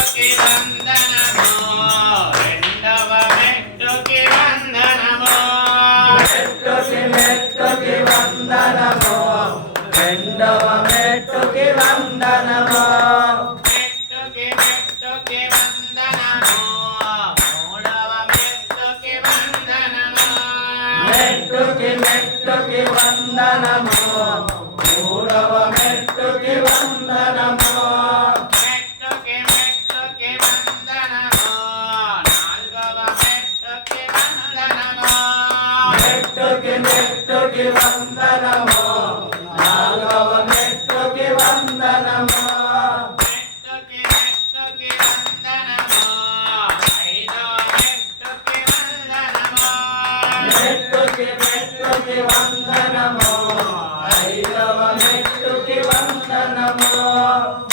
మెట్టుకి వందనము రెండవ మెట్టుకి వందనము మెట్టుకి వందనము రెండవ మెట్టుకి వందనము మెట్టుకి వందనము మూడవ మెట్టుకి వందనము మెట్టుకి వందనము మూడవ మెట్టుకి వందనము మెట్టుకి వందనము నాలుగవ మెట్టుకి వందనము మెట్టుకి వందనము నాలుగవ మెట్టుకి వందనము మెట్టుకి వందనము ఐదవ మెట్టుకి వందనము మెట్టుకి వందనము ఐదవ మెట్టుకి వందనము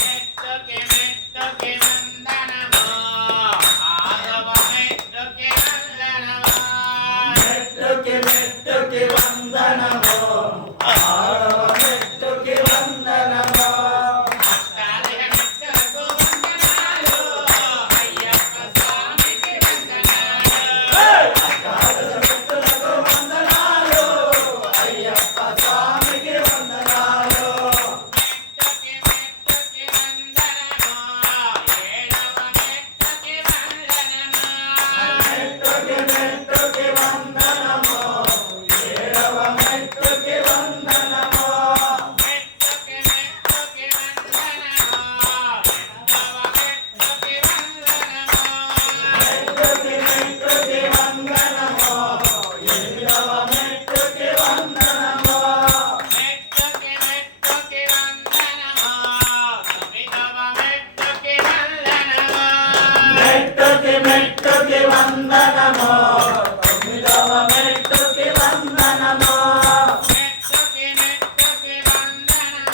మెట్టుకి వందనము ఆరవ మెట్టుకి వందనము మెట్టుకి వందనము ఆరవ మెట్టుకి వందనము అష్టాదశ మెట్టులకు వందనాలు అయ్యప్ప స్వామికి వందనాలు అష్టాదశ మెట్టులకు వందనాలు అయ్యప్ప స్వామికి వందనాలు మెట్టుకి వందనము ఏడవ మెట్టుకి వందనము మెట్టుకి వందనము ఏడవ మెట్టుకి వందనము మెట్టుకి వందనము రెండవ మెట్టుకి వందనము మెట్టుకి వందనము ఏడవ మెట్టుకి వందనము మెట్టుకి వందనము తొమ్మిదవ మెట్టుకి వందనము మెట్టుకి వందనము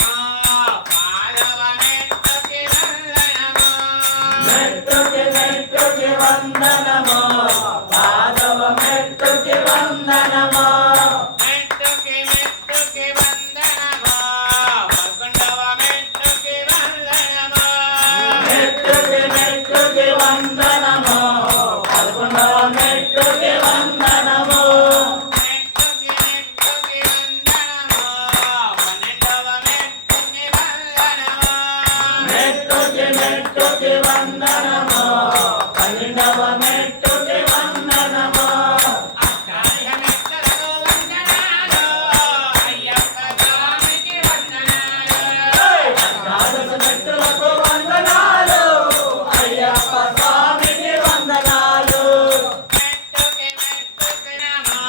తొమ్మిదవ మెట్టుకి వందనము మెట్టుకి వందనము పాదవ మెట్టుకి వందనము మెట్టుకి వందనము పాదవ మెట్టుకి వందనము మెట్టుకి వందనము పదకొండవ మెట్టుకి వందనము మెట్టుకి వందనము పదకొండవ మెట్టుకి వందనము మెట్టుకి వందనము పన్నెండవ మెట్టుకి వందనము మెట్టుకి వందనము పన్నెండవ మెట్టుకి వందనము అష్టాదశ మెట్టులకు వందనాలు అయ్యప్ప స్వామికి వందనాలు అష్టాదశ మెట్టులకు వందనాలు అయ్యప్ప స్వామికి వందనాలు మెట్టుకి వందనము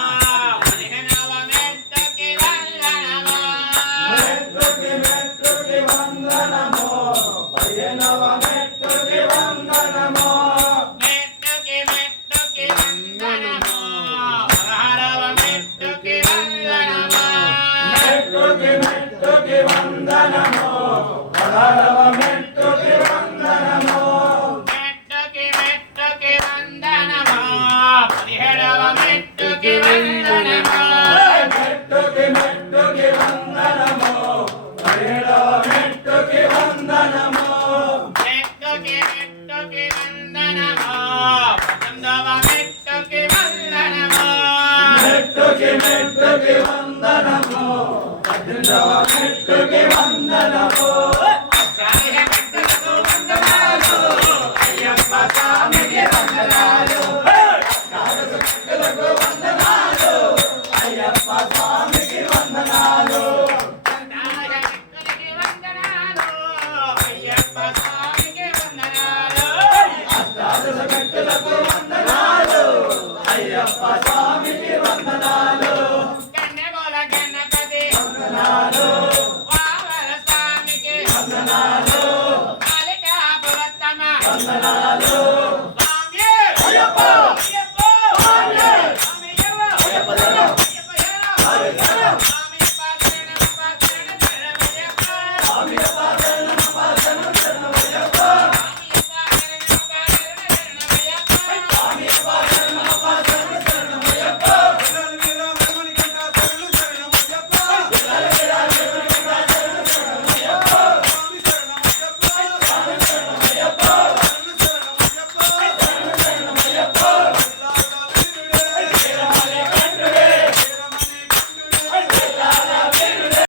పదిహేనవ మెట్టుకి వందనము మెట్టుకి వందనము పదిహేనవ మెట్టుకి వందనము మెట్టుకి వందనము పదహారవ మెట్టుకి వందనము మెట్టుకి వందనము పదహారవ మెట్టుకి వందనము మెట్టుకి వందనము పదిహేడవ మెట్టుకి వందనము మెట్టుకి వందనము పదిహేడవ మెట్టుకి వందనము మెట్టుకి వందనము పద్దెనిమిదవ మెట్టుకి వందనము మెట్టుకి వందనము పద్దెనిమిదవ మెట్టుకి వందనము అష్టాదశ మెట్టులకు వందనాలు అయ్యప్ప స్వామికి వందనాలు అష్టాదశ మెట్టులకు వందనాలు అయ్యప్ప స్వామికి వందనాలు అష్టాదశ మెట్టులకి వందనాలు అయ్యప్ప స్వామికి వందనాలు అష్టాదశ మెట్టులకు వందనాలు అయ్యప్ప స్వామికి వందనాలు కన్నెగోల గణపతి వందనాలు వావర స్వామికి వందనాలు కాళికా పురత్తమ వందనాలు